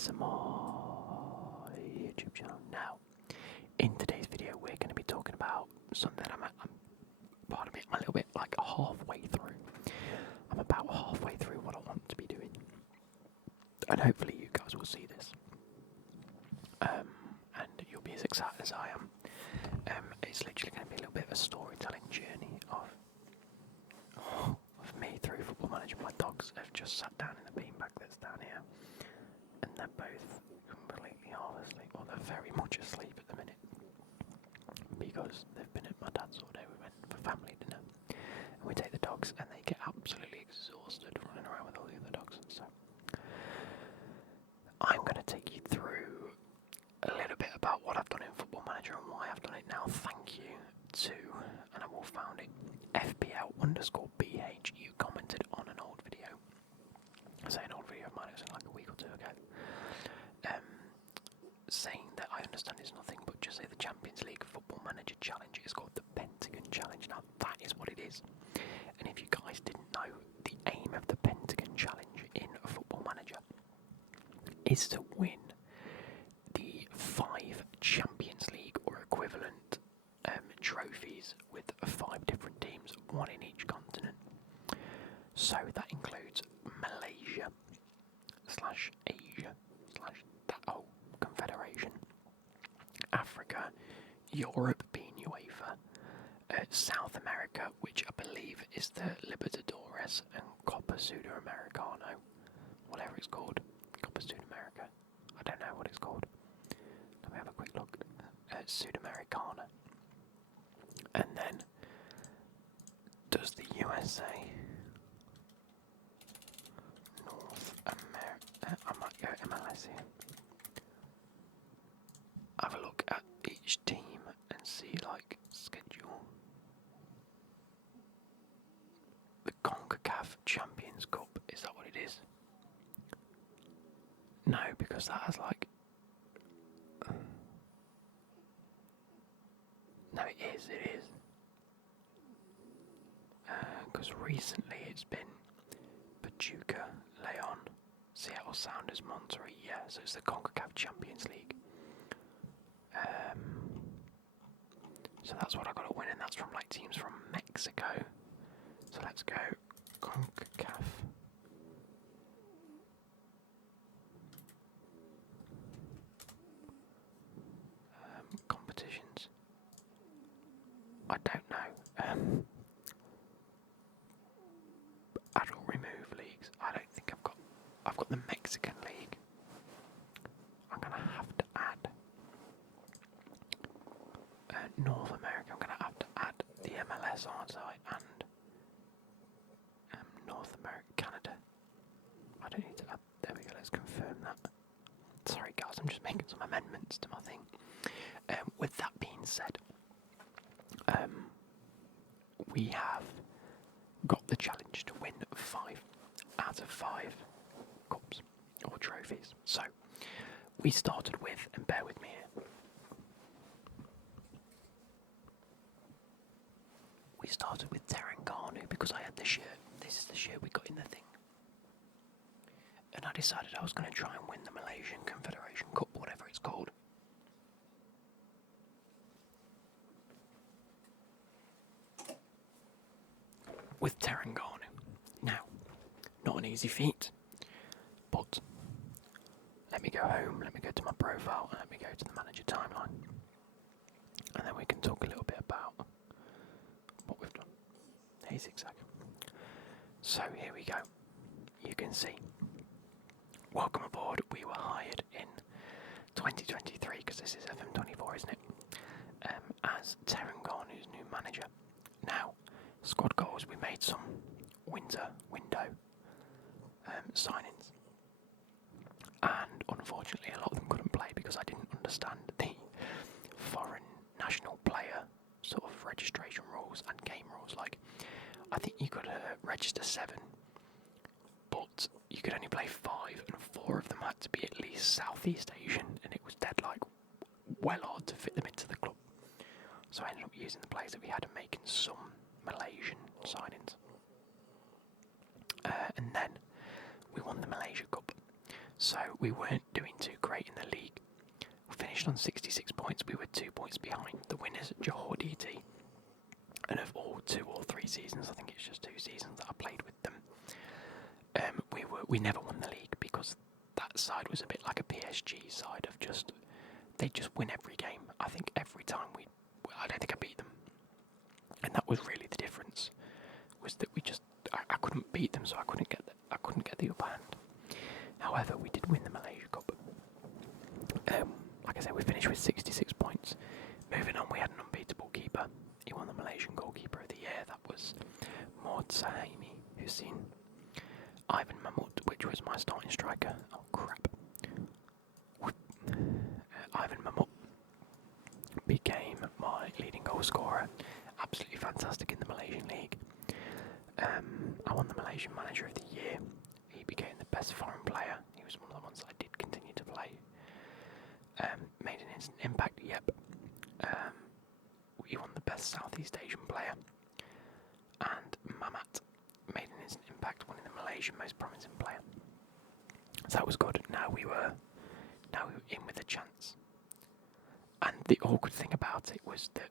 ASMR YouTube channel. Now, in today's video, we're going to be talking about something I'm a little bit like halfway through. I'm about halfway through what I want to be doing, and hopefully you guys will see this, and you'll be as excited as I am. It's literally going to be a little bit of a storytelling journey of me through Football Manager. My dogs have just sat down in the beanbag that's down here, and they're both completely half asleep, or they're very much asleep at the minute, because they've been at my dad's all day. We went for family dinner, and we take the dogs, and they get absolutely exhausted running around with all the other dogs. So I'm going to take you through a little bit about what I've done in Football Manager and why I've done it now. Thank you to, and I will found it, FPL_BH. You commented on an old video. I say an old video of mine, it was like a week or two ago, saying that I understand it's nothing but just say the Champions League Football Manager Challenge. It's called the Pentagon Challenge. Now that is what it is. And if you guys didn't know, the aim of the Pentagon Challenge in a Football Manager is to win the 5 Champions League or equivalent trophies with 5 different teams, one in each continent. So that includes Malaysia / Asia / that whole confederation, Africa, Europe being UEFA, South America, which I believe is the Libertadores and Copa Sudamericano, whatever it's called, Copa Sudamericana. I don't know what it's called. Let me have a quick look. Sudamericana. And then does the USA, North America, I might go MLS here. Have a look at each team and see like schedule. The CONCACAF Champions Cup, is that what it is? No, because that has like... No, it is. Because recently it's been Pachuca, Leon, Seattle Sounders, Monterrey, yeah, so it's the CONCACAF Champions League. So that's what I got to win, and that's from like teams from Mexico. So let's go CONCACAF. Competitions. I don't know. Adult remove leagues. I don't think I've got the Mexican league. I'm gonna have to add North America. I'm gonna have to add the MLS, aren't I? And North America, Canada. I don't need to add. There we go. Let's confirm that. Sorry, guys. I'm just making some amendments to my thing. With that being said, we have got the challenge to win 5 out of 5 cups or trophies. So we started with, and bear with me here, we started with Pentagon because I had the shirt. This is the shirt we got in the thing. And I decided I was going to try and win the Malaysian Confederation Cup, whatever it's called. With Pentagon. Now, not an easy feat, but let me go home, let me go to my profile, and let me go to the manager timeline. And then we can talk a little bit about what we've done. Hey, zigzag. So here we go. You can see. Welcome aboard. We were hired in 2023, because this is FM24, isn't it? As Pentagon, who's new manager. Now, squad goals, we made some window signings, and unfortunately a lot of them couldn't play because I didn't understand the foreign national player sort of registration rules and game rules. Like, I think you could register 7, but you could only play 5, and 4 of them had to be at least Southeast Asian, and it was dead like well hard to fit them into the club. So I ended up using the players that we had and making some Malaysian signings. And then we won the Malaysia Cup. So we weren't doing too great in the league. We finished on 66 points. We were 2 points behind the winners, Johor DT. And of all 2 or 3 seasons, I think it's just 2 seasons that I played with them, we never won the league because that side was a bit like a PSG side of just, they just win every game. I think every time I don't think I beat them. And that was really the difference, was that I couldn't beat them, so I couldn't get the upper hand. However, we did win the Malaysia Cup. Like I said, we finished with 66 points. Moving on, we had an unbeatable keeper. He won the Malaysian Goalkeeper of the Year. That was Maud Sahimi Hussein. Ivan Mahmoud, which was my starting striker. Oh crap. Ivan Mahmoud became my leading goal scorer. Absolutely fantastic in the Malaysian League. I won the Malaysian Manager of the Year. He became the best foreign player. He was one of the ones that I did continue to play. Made an instant impact, yep. He won the best Southeast Asian player. And Mamat made an instant impact, winning the Malaysian Most Promising Player. So that was good. Now we were in with a chance. And the awkward thing about it was that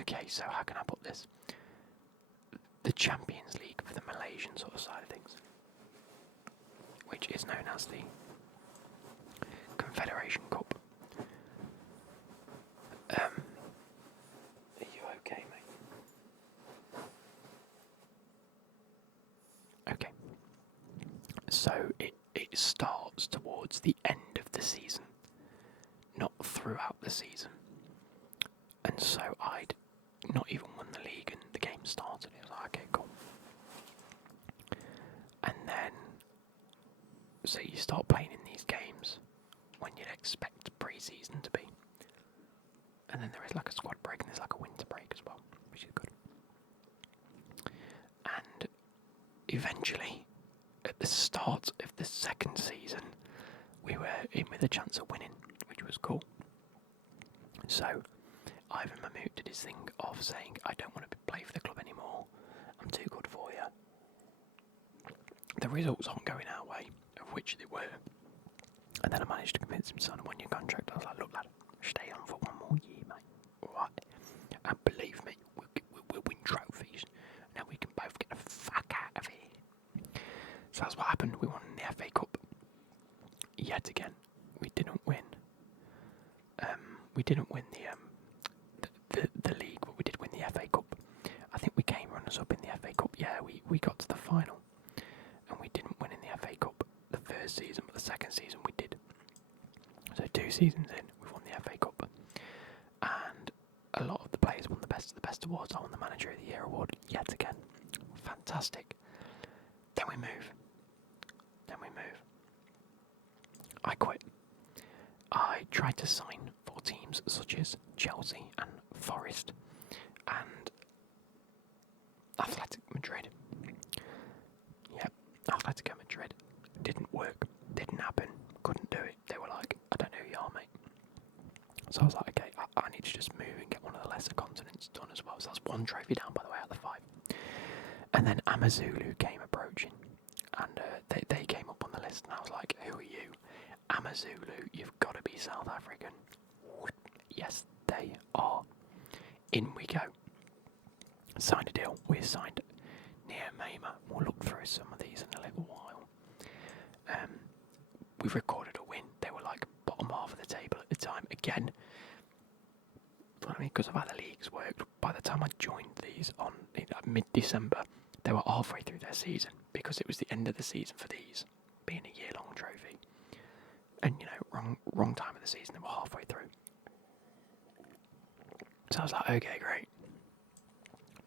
okay, so how can I put this? The Champions League for the Malaysian sort of side of things, which is known as the Confederation Cup. Are you okay, mate? Okay. So it starts towards the end of the season, not throughout the season. And so I'd not even won the league and the game started. It was like, okay, cool. And then, so you start playing in these games when you'd expect pre-season to be. And then there is like a squad break and there's like a winter break as well, which is good. And eventually, at the start of the second season, we were in with a chance of winning, which was cool. So Ivan Mahmoud did his thing of saying, I don't want to play for the club anymore, I'm too good for you. The results aren't going our way, of which they were. And then I managed to convince him to sign a 1-year contract. I was like, look lad, stay on for 1 more year, mate. Alright. And believe me, we'll win trophies. And then we can both get the fuck out of here. So that's what happened. We won the FA Cup. Yet again, we didn't win. We didn't win the league, but we did win the FA Cup. I think we came runners up in the FA Cup. Yeah, we got to the final. And we didn't win in the FA Cup the first season, but the second season we did. So 2 seasons in, we've won the FA Cup. And a lot of the players won the best of the best awards. I won the Manager of the Year award yet again. Fantastic. Then we move. I quit. I tried to sign for teams such as Chelsea and Forest and Athletic Madrid. Yep, Atletico Madrid. Didn't work, didn't happen, couldn't do it. They were like, I don't know who you are, mate. So I was like, okay, I need to just move and get one of the lesser continents done as well. So that's 1 trophy down, by the way, out of the 5. And then Amazulu came approaching, and they came up on the list, and I was like, who are you? Amazulu, you've got to be South African. Yes, they are. In we go. Signed a deal. We signed near Mema. We'll look through some of these in a little while. We recorded a win. They were like bottom half of the table at the time. Again, because of how the leagues worked, by the time I joined these on mid-December, they were halfway through their season because it was the end of the season for these, being a year-long trophy. And, wrong time of the season, they were halfway through. So I was like, okay, great.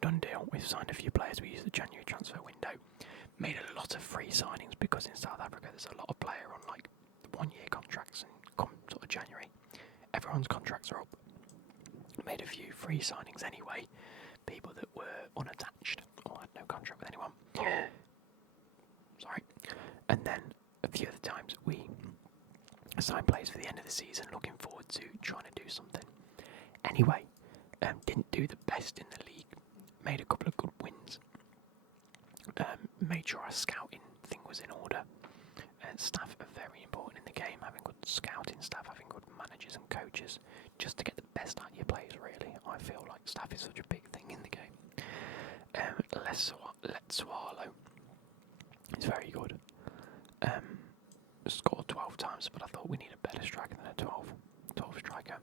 Done deal. We've signed a few players. We used the January transfer window. Made a lot of free signings because in South Africa there's a lot of player on like 1-year contracts, and come sort of January, everyone's contracts are up. Made a few free signings anyway. People that were unattached or had no contract with anyone. Sorry. And then a few other times we signed players for the end of the season, looking forward to trying to do something. Anyway, didn't do the best in the league. Made a couple of good wins. Made sure our scouting thing was in order. Staff are very important in the game. Having good scouting staff, having good managers and coaches, just to get the best out of your players. Really, I feel like staff is such a big thing in the game. Let's Swallow. It's very good. Scored 12 times, but I thought we needed a better striker than a 12 striker.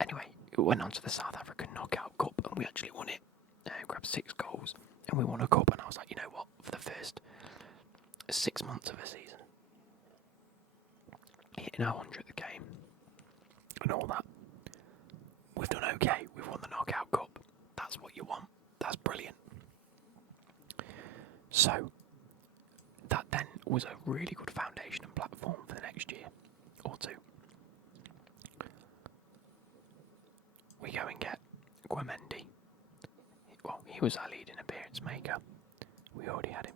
Anyway, we went on to the South African Knockout Cup and we actually won it. Grabbed 6 goals and we won a cup. And I was like, you know what? For the first 6 months of a season, hitting our 100th game and all that, we've done okay. We've won the Knockout Cup. That's what you want. That's brilliant. So that then was a really good foundation and platform for the next year or two. We go and get Guamendi. Well, he was our leading appearance maker. We already had him.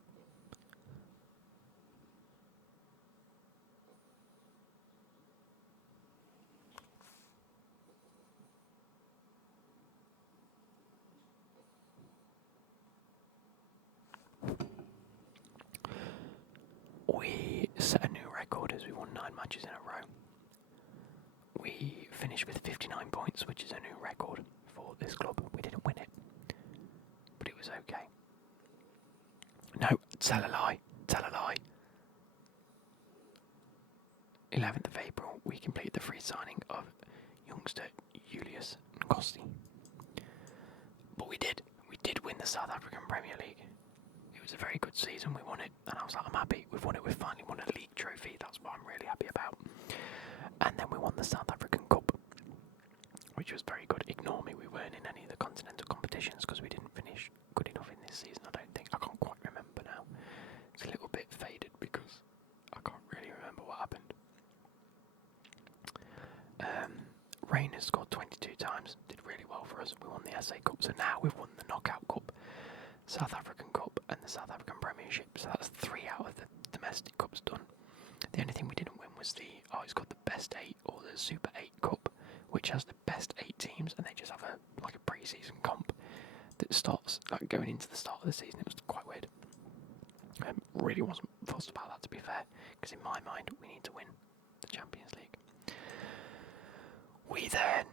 We set a new record as we won 9 matches in a row. We finished with 59 points, which is a new record for this club. We didn't win it, but it was okay. No, tell a lie. 11th of April, we completed the free signing of youngster Julius Nkosi. But we did win the South African Premier League. It was a very good season, we won it, and I was like, I'm happy, we've won it, we've finally won a league trophy, that's what I'm really happy about. And then we won the South African Cup, which was very good. Ignore me, we weren't in any of the continental competitions because we didn't finish good enough in this season, I don't think. I can't quite remember now. It's a little bit faded because I can't really remember what happened. Rain has scored 22 times, did really well for us. We won the SA Cup, so now we've won the Knockout Cup, South African Cup and the South African Premiership, so that's 3 out of the domestic cups done. The only thing we didn't win was it's called the Best 8 or the Super 8 Cup, which has the best 8 teams and they just have a pre-season comp that starts going into the start of the season. It was quite weird. Really wasn't fussed about that, to be fair, because in my mind we need to win the Champions League. We then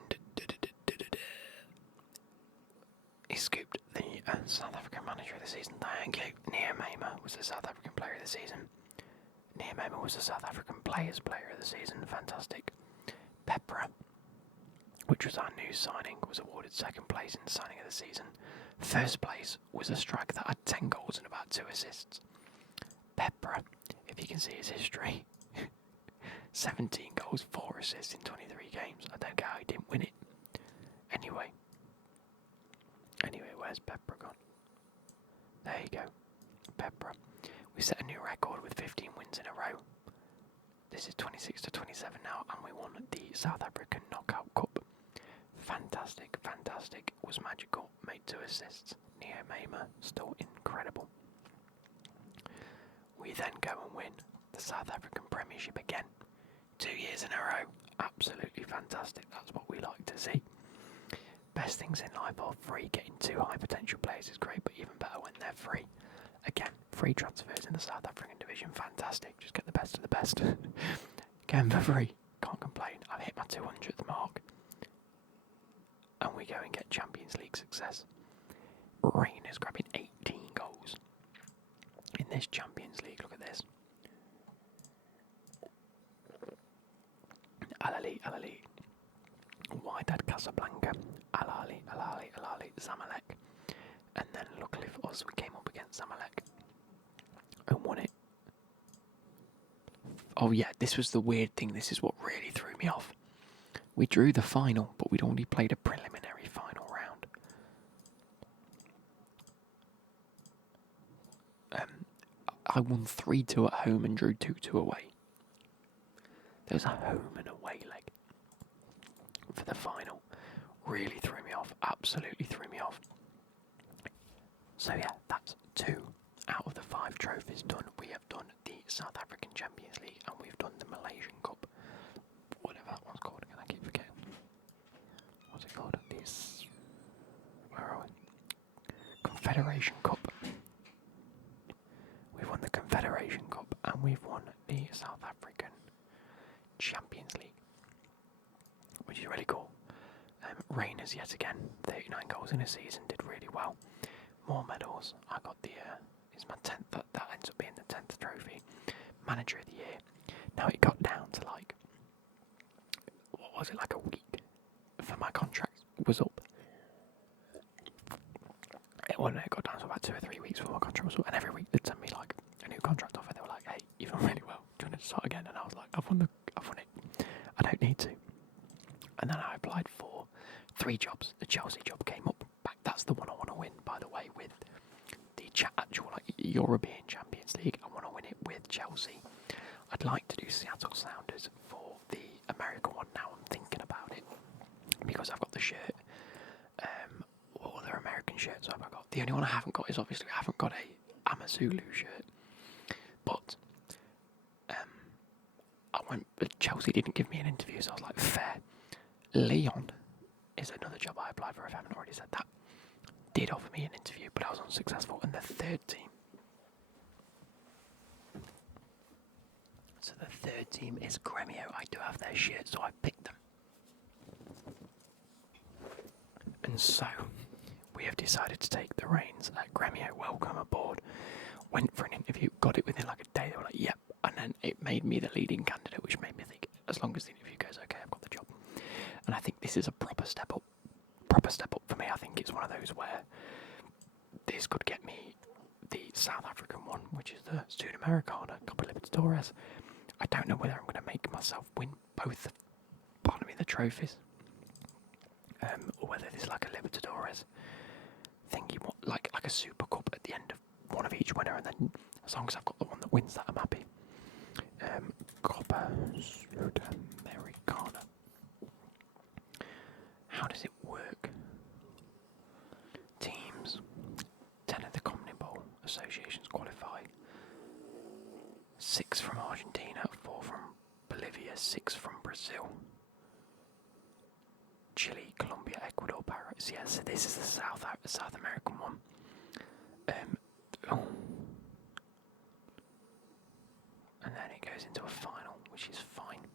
he scooped the South African Manager of the Season. Thank you. Neemema was the South African Player of the Season. Neemema was the South African Players Player of the Season. Fantastic. Pepra, which was our new signing, was awarded 2nd place in the signing of the season. 1st place was a striker that had 10 goals and about 2 assists. Pepra, if you can see his history, 17 goals, 4 assists in 23 games. I don't get how he didn't win it. Anyway, where's Pepra gone? There you go. Pepra. We set a new record with 15 wins in a row. This is 26 to 27 now, and we won the South African Knockout Cup. Fantastic. It was magical. Made 2 assists. Neemema, still incredible. We then go and win the South African Premiership again. 2 years in a row. Absolutely fantastic. That's what we like to see. Best things in life are free. Getting 2 high potential players is great, but even better when they're free. Again, free transfers in the South African division, fantastic. Just get the best of the best. Again, for free. Can't complain. I've hit my 200th mark. And we go and get Champions League success. Rain is grabbing 18 goals in this Champions League. Look at this. Al-Ali, Wydad Casablanca, Al-Ali, Zamalek. And then luckily for us, we came up against Zamalek and won it. Oh yeah, this was the weird thing. This is what really threw me off. We drew the final, but we'd only played a preliminary final round. I won 3-2 at home and drew 2-2 away. There's a home and away leg for the final. Really threw me off. Absolutely threw me off. So yeah, that's 2 out of the 5 trophies done. We have done the South African Champions League and we've done the Malaysian Cup. Whatever that one's called again, I keep forgetting. What's it called? Where are we? Confederation Cup. We've won the Confederation Cup and we've won the South African Champions League, which is really cool. Rainers yet again, 39 goals in a season, did really well. More medals. I got the it's my 10th. That ends up being the 10th trophy. Manager of the year. Now it got down to like, what was it, like a week for my contract was up. It got down to about 2 or 3 weeks before my contract was up, and every week they'd send me like a new contract offer. They were like, "Hey, you've done really well. Do you want to start again?" And I was like, "I've won it. I don't need to." And then I applied for 3 jobs. The Chelsea job came up. That's the one I want to win, by the way, with the actual European Champions League. I want to win it with Chelsea. I'd like to do Seattle Sounders for the American one. Now I'm thinking about it because I've got the shirt. What other American shirts have I got? The only one I haven't got is obviously I haven't got a Amazulu shirt. But Chelsea didn't give me an interview, so I was like, fair. Leon is another job I applied for, if I haven't already said that. Did offer me an interview, but I was unsuccessful. And the third team. So the third team is Gremio. I do have their shirts, so I picked them. And so, we have decided to take the reins at Gremio. Welcome aboard. Went for an interview, got it within like a day. They were like, yep. And then it made me the leading candidate, which made me think, as long as the interview goes okay, I've got the job. And I think this is a proper step up. For me. I think it's one of those where this could get me the South African one, which is the Sudamericana, Copa Libertadores. I don't know whether I'm going to make myself win both, the trophies, or whether there's like a Libertadores thingy, like a Super Cup at the end of one of each winner, and then as long as I've got the one that wins that, I'm happy. Copa Sudamericana. How does it work? Teams. 10 of the CONMEBOL associations qualify. 6 from Argentina, 4 from Bolivia, 6 from Brazil. Chile, Colombia, Ecuador, Paraguay. Yeah, so this is the South American one. And then it goes into a final, which is fine.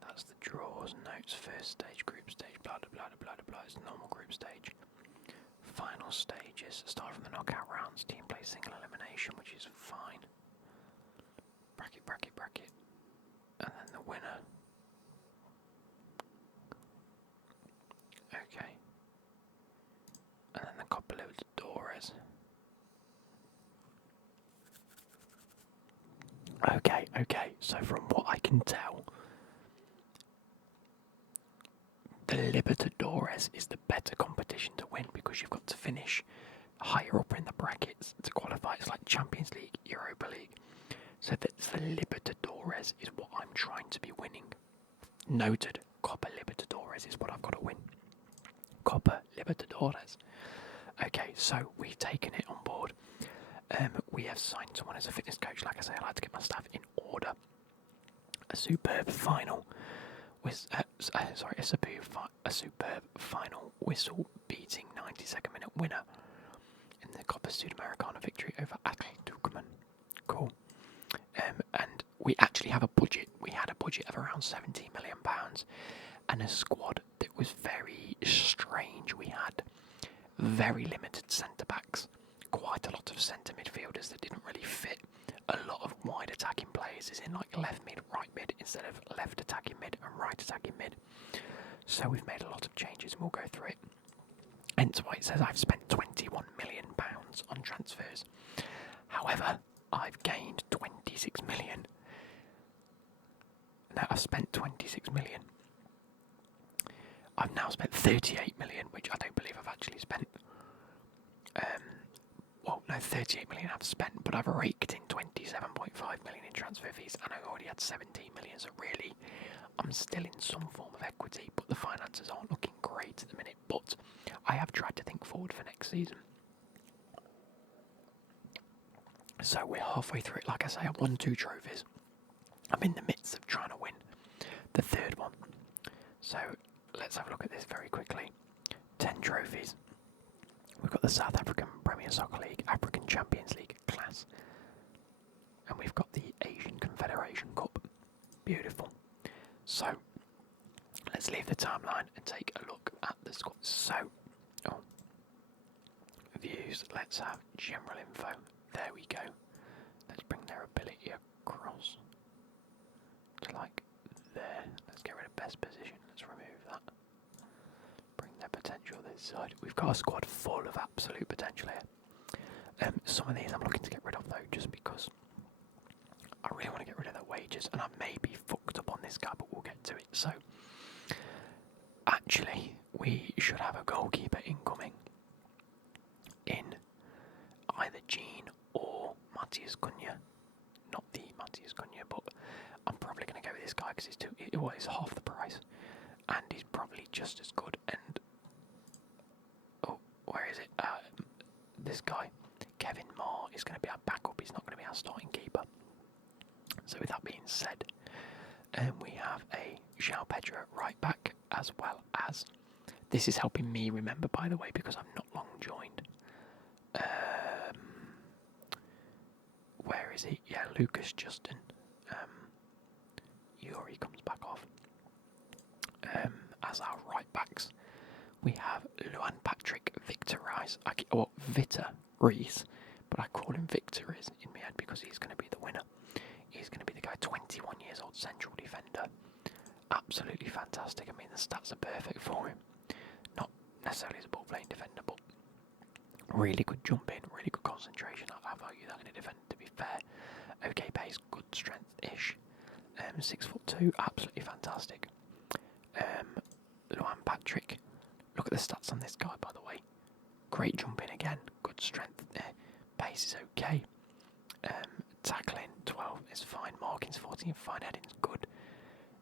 That's the draws, notes, first stage, group stage, blah blah blah blah blah blah. It's the normal group stage. Final stages start from the knockout rounds. Team plays single elimination, which is fine. Bracket, and then the winner. Okay. And then the Copa Libertadores. Okay. So from what I can tell, the Libertadores is the better competition to win because you've got to finish higher up in the brackets to qualify. It's like Champions League, Europa League. So the Libertadores is what I'm trying to be winning. Noted, Copa Libertadores is what I've got to win. Copa Libertadores. Okay, so we've taken it on board. We have signed someone as a fitness coach. Like I say, I like to get my staff in order. A superb final with a superb final whistle beating 92nd minute winner in the Copa Sudamericana victory over Athletic Tucumán. Cool. And we actually have a budget. We had a budget of around £17 million and a squad that was very strange. We had very limited centre-backs, quite a lot of centre midfielders that didn't really fit, a lot of wide attacking players, as in like left mid, right mid, instead of left attacking mid and right attacking mid. So we've made a lot of changes and we'll go through it. Hence why it says I've spent £21 million on transfers. However, I've gained 26 million. Now I've spent 26 million. I've now spent 38 million, which I don't believe I've actually spent. 38 million I've spent, but I've raked in 27.5 million in transfer fees, and I already had 17 million, so really, I'm still in some form of equity, but the finances aren't looking great at the minute, but I have tried to think forward for next season. So we're halfway through it. Like I say, I won 2 trophies. I'm in the midst of trying to win the third one. So let's have a look at this very quickly. 10 trophies. We've got the South African Premier Soccer League, African Champions League class. And we've got the Asian Confederation Cup. Beautiful. So, let's leave the timeline and take a look at the squad. So, views, let's have general info. There we go. Let's bring their ability across to like there. Let's get rid of best position. Let's remove that. Bring their potential this side. We've got a squad full of absolute potential here. Some of these I'm looking to get rid of though, just because I really want to get rid of their wages, and I may be fucked up on this guy, but we'll get to it. So, actually, we should have a goalkeeper incoming in either Jean or Matthias Cunha. Not the Matthias Cunha, but I'm probably going to go with this guy because he's half the price, and he's probably just as good. And where is it? This guy, Kevin Moore, is going to be our backup. He's not going to be our starting keeper. So with that being said, we have a João Pedro at right back, as well as, this is helping me remember, by the way, because I'm not long joined. Where is he? Yeah, Lucas Justin. Yuri comes back off. As our right backs, we have Luan Patrick, Victor Rice, Victor Reese, but I call him Victor Reese in my head because he's going to be the winner. He's going to be the guy, 21 years old, central defender. Absolutely fantastic. I mean, the stats are perfect for him. Not necessarily as a ball-playing defender, but really good jump in, really good concentration. I value that in a defender, to be fair. Okay pace, good strength-ish. 6'2", absolutely fantastic. Luan Patrick, look at the stats on this guy, by the way. Great jump in again, good strength. Pace is okay. Tackling 12 is fine, marking's 14, fine, heading's good.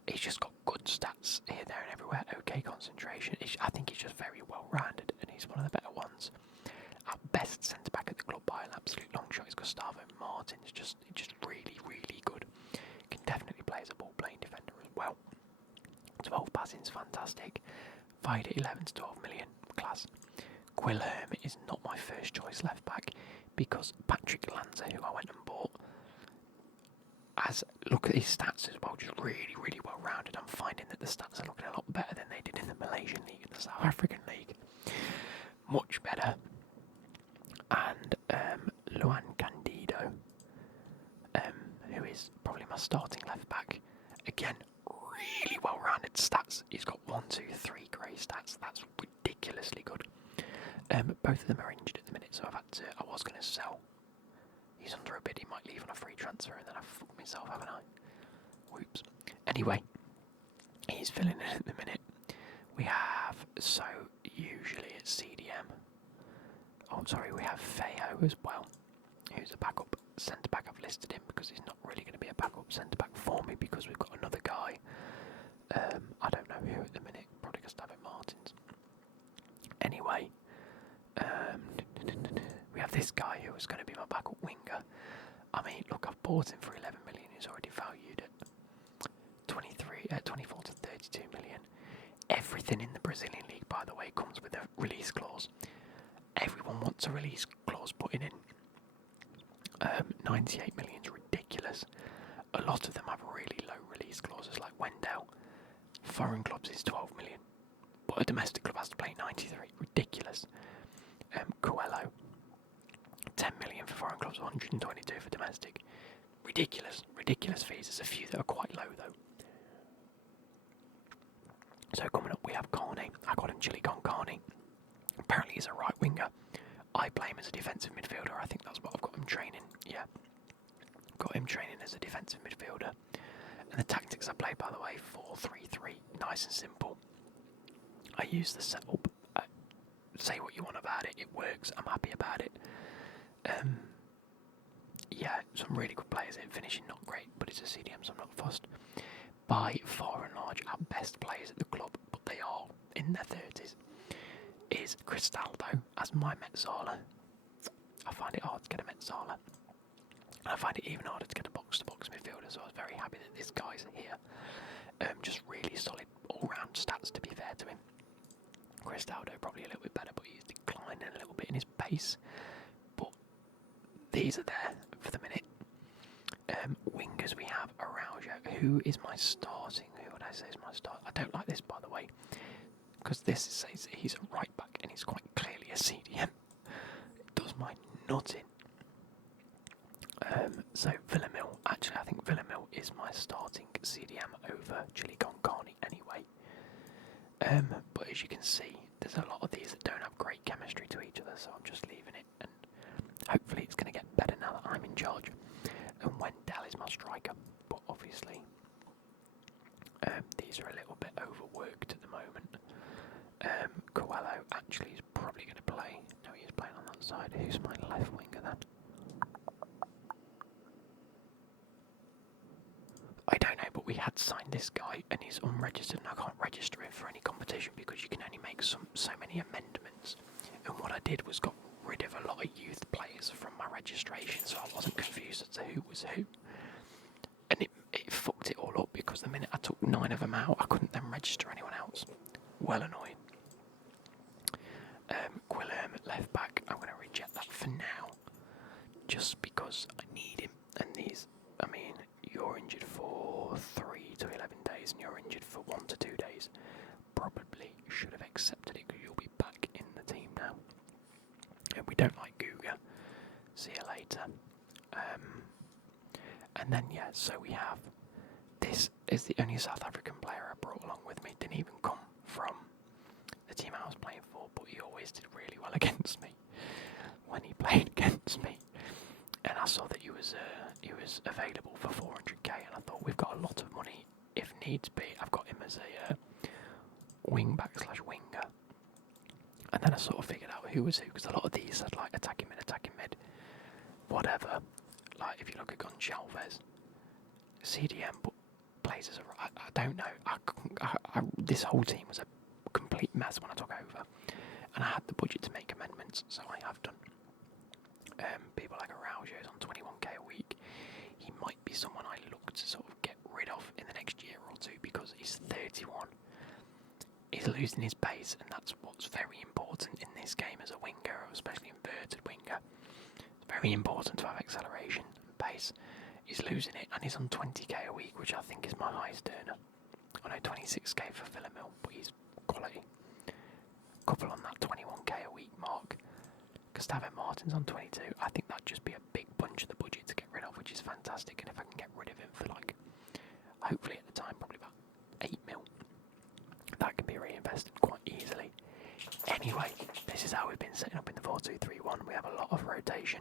He's just got good stats here, there and everywhere. Okay concentration. I think he's just very well rounded, and he's one of the better ones. Our best centre back at the club by an absolute long shot is Gustavo Martin. It's just really, really good. Can definitely play as a ball playing defender as well. 12 passing's fantastic. Valued at 11 to 12 million, class. Quilherm is not my first choice left back because Patrick Lanza, who I went and bought, look at his stats as well, just really, really well rounded. I'm finding that the stats are looking a lot better than they did in the Malaysian League and the South African League. Much better. And Luan Candido, who is probably my starting left back. Again, really well rounded stats. He's got 1, 2, 3 grey stats. That's ridiculously good. Both of them are injured at the minute, so I was going to sell. He's under a bid, he might leave on a free transfer, and then I've fucked myself, haven't I? Whoops. Anyway, he's filling in at the minute. We have, so usually it's CDM. Oh, sorry, we have Feo as well, who's a backup centre back. I've listed him because he's not really going to be a backup centre back for me because we've got another guy. I don't know who at the minute, probably Gustavo Martins. Anyway, we have this guy who is going to be my backup winger. I mean, look, I've bought him for 11 million. He's already valued at 24 to 32 million. Everything in the Brazilian league, by the way, comes with a release clause. Everyone wants a release clause putting in. 98 million is ridiculous. A lot of them have really low release clauses, like Wendell. Foreign clubs is 12 million, but a domestic club has to pay 93. Ridiculous. Coelho, 10 million for foreign clubs, 122 for domestic. Ridiculous fees. There's a few that are quite low though. So coming up we have Carney. I got him Chili Con Carney. Apparently he's a right winger. I play him as a defensive midfielder. I think that's what I've got him training. Yeah. Got him training as a defensive midfielder. And the tactics I play, by the way, 4-3-3. Nice and simple. I use the setup. Say what you want about it. It works. I'm happy about it. Yeah, some really good players in. Finishing not great, but it's a CDM, so I'm not fussed. By far and large, our best players at the club, but they are in their 30s, is Cristaldo as my Metzala. I find it hard to get a Metzala. And I find it even harder to get a box-to-box midfielder, so I was very happy that this guy's here. Just really solid all-round stats, to be fair to him. Cristaldo probably a little bit better, but he's declining a little bit in his pace, but these are there for the minute. Wingers, we have Araujo, who is my starting. Who would I say is my start? I don't like this, by the way, because this says he's a right back and he's quite clearly a CDM. It does my nut in. So Villamil, actually I think Villamil is my starting CDM over Chili Con Carne anyway. But as you can see, there's a lot of these that don't have great chemistry to each other, so I'm just leaving it, and hopefully it's going to get better now that I'm in charge. And Wendell is my striker, but obviously these are a little bit overworked at the moment. Coelho actually is probably going to play. No, he is playing on that side. Who's my left winger then? I don't know, but we had signed this guy and he's unregistered, and I can't register him for any competition because you can only make so many amendments. And what I did was got rid of a lot of youth players from my registration, so I wasn't confused as to who was who. And it fucked it all up because the minute I took 9 of them out, I couldn't then register anyone else. Well annoying. Quillerm at left back, I'm going to reject that for now, just because I need him. And these, I mean, you're injured for 3 to 11 days and you're injured for 1 to 2 days. Probably should have accepted it because you'll be back in the team now. And we don't like Guga. See you later. And then, yeah, so we have, this is the only South African player I brought along with me. Didn't even come from the team I was playing for, but he always did really well against me when he played against me. And I saw that he was available for 400k, and I thought, we've got a lot of money if needs be. I've got him as a wing back / winger. And then I sort of figured out who was who, because a lot of these had like attacking mid, whatever. Like if you look at Gonçalves, CDM, but plays as a, I don't know. This whole team was a complete mess when I took over, and I had the budget to make amendments, so I have done. People like Araujo is on 21k a week. He might be someone I look to sort of get rid of in the next year or two because he's 31. He's losing his pace, and that's what's very important in this game as a winger, especially inverted winger. It's very important to have acceleration and pace. He's losing it, and he's on 20k a week, which I think is my highest earner. I know 26k for Villamil, but he's quality. Couple on that 21k a week mark. Gustavo Martin's on 22. I think that'd just be a big bunch of the budget to get rid of, which is fantastic. And if I can get rid of him for like, hopefully at the time, probably about 8 mil, that can be reinvested quite easily. Anyway, this is how we've been setting up in the 4-2-3-1. We have a lot of rotation.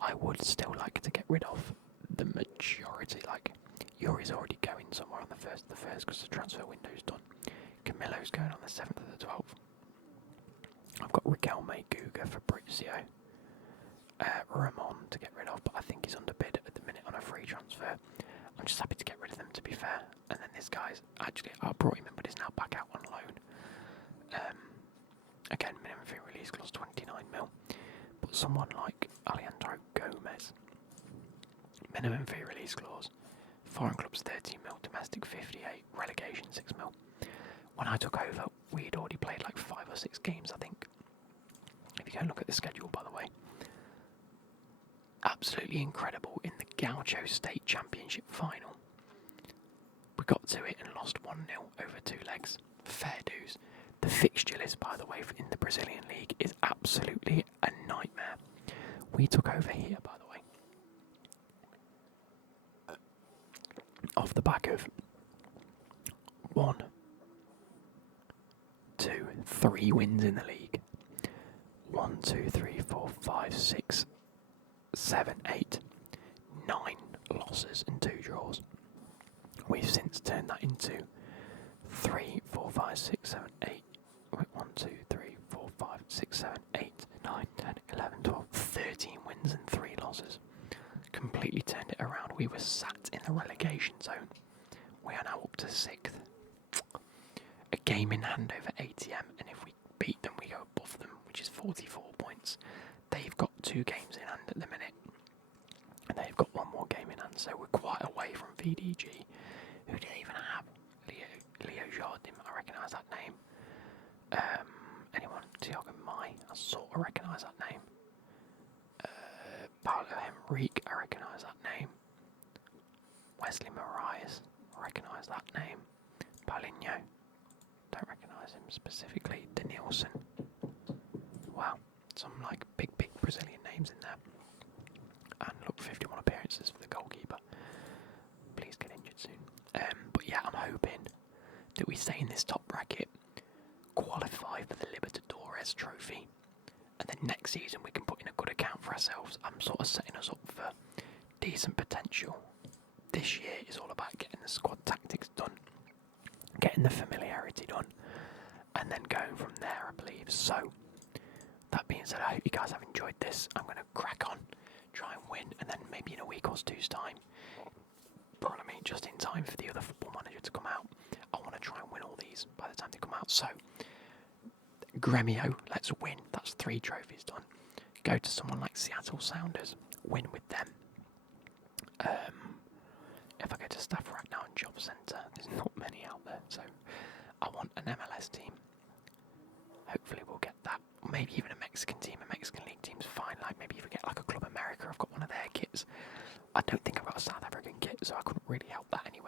I would still like to get rid of the majority. Like, Yuri's already going somewhere on the 1st of the 1st because the transfer window's done. Camilo's going on the 7th of the 12th. I've got Riquelme, Guga, Fabrizio, Ramon to get rid of, but I think he's underbid at the minute on a free transfer. I'm just happy to get rid of them, to be fair. And then this guy's, actually, I brought him in, but he's now back out on loan. Again, minimum fee release clause 29 mil. But someone like Alejandro Gomez, minimum fee release clause, foreign clubs 30 mil, domestic 58, relegation 6 mil. When I took over, we'd already played like 5 or 6 games, I think. If you go and look at the schedule, by the way. Absolutely incredible in the Gaucho State Championship final. We got to it and lost 1-0 over 2 legs. Fair dues. The fixture list, by the way, in the Brazilian League is absolutely a nightmare. We took over here, by the way. Off the back of 1, 2, 3 wins in the league. 1, 2, 3, 4, 5, 6, 7, 8, 9 losses and 2 draws. We've since turned that into 3, 4, 5, 6, 7, 8. 1, 2, 3, 4, 5, 6, 7, 8, 9, 10, 11, 12, 13 wins and 3 losses. Completely turned it around. We were sat in the relegation zone. We are now up to 6th. A game in hand over ATM, and if we beat them, we go above them, which is 44 points. They've got 2 games in hand at the minute, and they've got 1 more game in hand, so we're quite away from VDG, who didn't even have Leo Jardim. I recognise that name. Anyone? Thiago Mai? I sort of recognise that name. Paulo Henrique, I recognise that name. Wesley Moraes, I recognise that name. Paulinho, don't recognise him specifically. Denilson. Wow, some like big Brazilian names in there. And look, 51 appearances for the goalkeeper. Please get injured soon. But yeah, I'm hoping that we stay in this top bracket, qualify for the Libertadores trophy, and then next season we can put in a good account for ourselves. I'm sort of setting us up for decent potential. This year is all about getting the squad tactics done, getting the familiarity done, and then going from there, I believe. So, that being said, I hope you guys have enjoyed this. I'm going to crack on, try and win, and then maybe in a week or two's time, pardon me, just in time for the other Football Manager to come out, I want to try and win all these by the time they come out. So, Gremio, let's win. That's 3 trophies done. Go to someone like Seattle Sounders, win with them. If I go to Staff right now and Job Centre, there's not many out there, so I want an MLS team. Hopefully we'll get that. Maybe even a Mexican team. A Mexican league team's fine. Like maybe if we get like a Club America, I've got one of their kits. I don't think I've got a South African kit, so I couldn't really help that anyway.